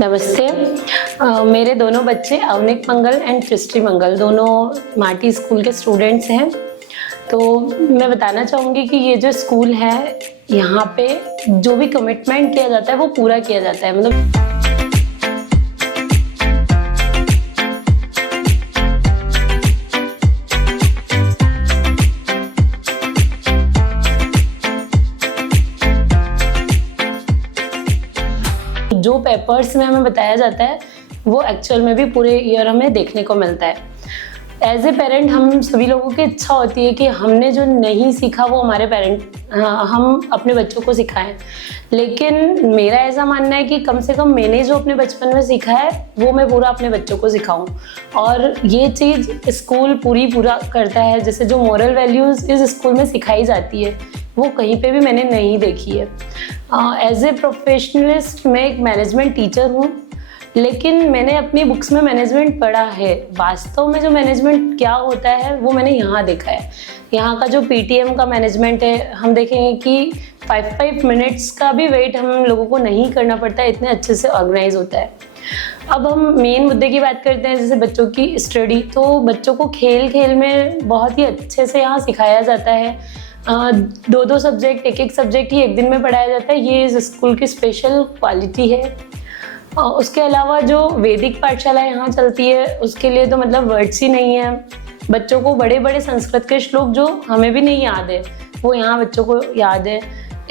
नमस्ते। मेरे दोनों बच्चे अवनिक मंगल एंड सृष्टि मंगल दोनों माटी स्कूल के स्टूडेंट्स हैं। तो मैं बताना चाहूँगी कि ये जो स्कूल है, यहाँ पे जो भी कमिटमेंट किया जाता है वो पूरा किया जाता है। मतलब जो पेपर्स में हमें बताया जाता है वो एक्चुअल में भी पूरे ईयर हमें देखने को मिलता है। एज ए पेरेंट हम सभी लोगों की इच्छा होती है कि हमने जो नहीं सीखा वो हम अपने बच्चों को सिखाएं। लेकिन मेरा ऐसा मानना है कि कम से कम मैंने जो अपने बचपन में सीखा है वो मैं पूरा अपने बच्चों को सिखाऊं। और ये चीज़ स्कूल पूरा करता है। जैसे जो मॉरल वैल्यूज़ इस स्कूल में सिखाई जाती है वो कहीं पे भी मैंने नहीं देखी है। एज ए प्रोफेशनलिस्ट मैं एक मैनेजमेंट टीचर हूँ, लेकिन मैंने अपनी बुक्स में मैनेजमेंट पढ़ा है। वास्तव में जो मैनेजमेंट क्या होता है वो मैंने यहाँ देखा है। यहाँ का जो पीटीएम का मैनेजमेंट है, हम देखेंगे कि 5 मिनट्स का भी वेट हम लोगों को नहीं करना पड़ता है, इतने अच्छे से ऑर्गेनाइज होता है। अब हम मेन मुद्दे की बात करते हैं, जैसे बच्चों की स्टडी। तो बच्चों को खेल में बहुत ही अच्छे से यहाँ सिखाया जाता है। 2 सब्जेक्ट, एक सब्जेक्ट ही एक दिन में पढ़ाया जाता है। ये इस स्कूल की स्पेशल क्वालिटी है। उसके अलावा जो वैदिक पाठशाला यहाँ चलती है उसके लिए तो मतलब वर्ड्स ही नहीं है। बच्चों को बड़े बड़े संस्कृत के श्लोक जो हमें भी नहीं याद है वो यहाँ बच्चों को याद है।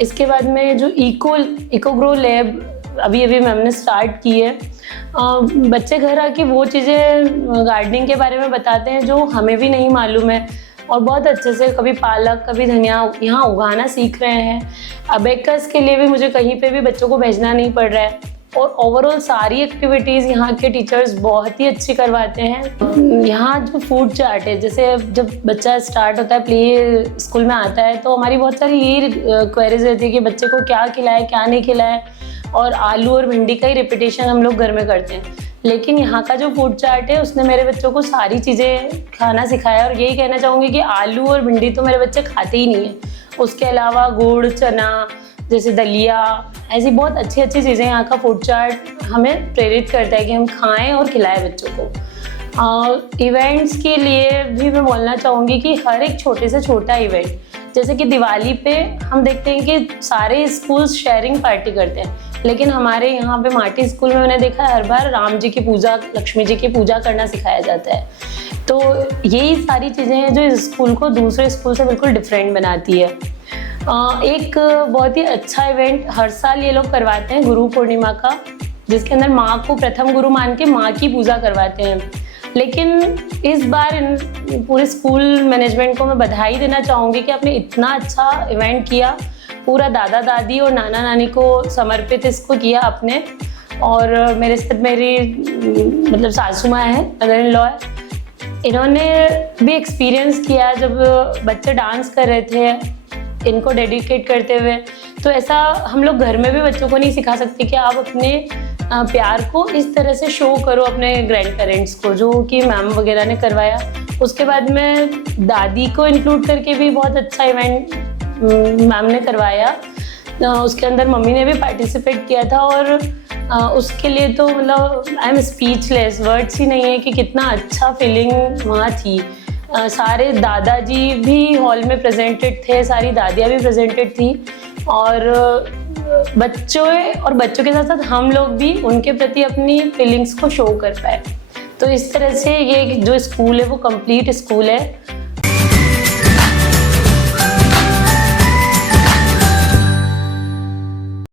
इसके बाद में जो इको ग्रो लैब अभी मैम ने स्टार्ट की है। बच्चे घर आके वो चीज़ें गार्डनिंग के बारे में बताते हैं जो हमें भी नहीं मालूम है, और बहुत अच्छे से कभी पालक कभी धनिया यहाँ उगाना सीख रहे हैं। अबेकस के लिए भी मुझे कहीं पे भी बच्चों को भेजना नहीं पड़ रहा है। और ओवरऑल सारी एक्टिविटीज़ यहाँ के टीचर्स बहुत ही अच्छी करवाते हैं। यहाँ जो फूड चार्ट है, जैसे जब बच्चा स्टार्ट होता है, प्ले स्कूल में आता है, तो हमारी बहुत सारी यही क्वेरीज रहती है कि बच्चे को क्या खिलाए क्या नहीं खिलाए। और आलू और भिंडी का ही रिपीटेशन हम लोग घर में करते हैं। लेकिन यहाँ का जो फूड चार्ट है उसने मेरे बच्चों को सारी चीज़ें खाना सिखाया। और यही कहना चाहूँगी कि आलू और भिंडी तो मेरे बच्चे खाते ही नहीं है। उसके अलावा गुड़, चना, जैसे दलिया, ऐसी बहुत अच्छी चीज़ें यहाँ का फूड चार्ट हमें प्रेरित करता है कि हम खाएं और खिलाएं बच्चों को। इवेंट्स के लिए भी मैं बोलना चाहूँगी कि हर एक छोटे से छोटा इवेंट, जैसे कि दिवाली पे हम देखते हैं कि सारे स्कूल्स शेयरिंग पार्टी करते हैं, लेकिन हमारे यहाँ पे माटी स्कूल में मैंने देखा है हर बार राम जी की पूजा, लक्ष्मी जी की पूजा करना सिखाया जाता है। तो यही सारी चीज़ें हैं जो इस स्कूल को दूसरे स्कूल से बिल्कुल डिफरेंट बनाती है। एक बहुत ही अच्छा इवेंट हर साल ये लोग करवाते हैं गुरु पूर्णिमा का, जिसके अंदर माँ को प्रथम गुरु मान के माँ की पूजा करवाते हैं। लेकिन इस बार पूरे स्कूल मैनेजमेंट को मैं बधाई देना चाहूँगी कि आपने इतना अच्छा इवेंट किया। पूरा दादा दादी और नाना नानी को समर्पित इसको किया आपने। और मेरी मतलब सासू माँ है, मदर इन लॉ है, इन्होंने भी एक्सपीरियंस किया जब बच्चे डांस कर रहे थे इनको डेडिकेट करते हुए। तो ऐसा हम लोग घर में भी बच्चों को नहीं सिखा सकते कि आप अपने प्यार को इस तरह से शो करो अपने ग्रैंड पेरेंट्स को, जो कि मैम वगैरह ने करवाया। उसके बाद में दादी को इंक्लूड करके भी बहुत अच्छा इवेंट मैम ने करवाया। उसके अंदर मम्मी ने भी पार्टिसिपेट किया था। और उसके लिए तो मतलब आई एम स्पीचलेस, वर्ड्स ही नहीं है कि कितना अच्छा फीलिंग वहाँ थी। सारे दादाजी भी हॉल में प्रेजेंटेड थे, सारी दादियाँ भी प्रेजेंटेड थी। और बच्चों के साथ साथ हम लोग भी उनके प्रति अपनी फीलिंग्स को शो कर पाए। तो इस तरह से ये जो स्कूल है वो कंप्लीट स्कूल है।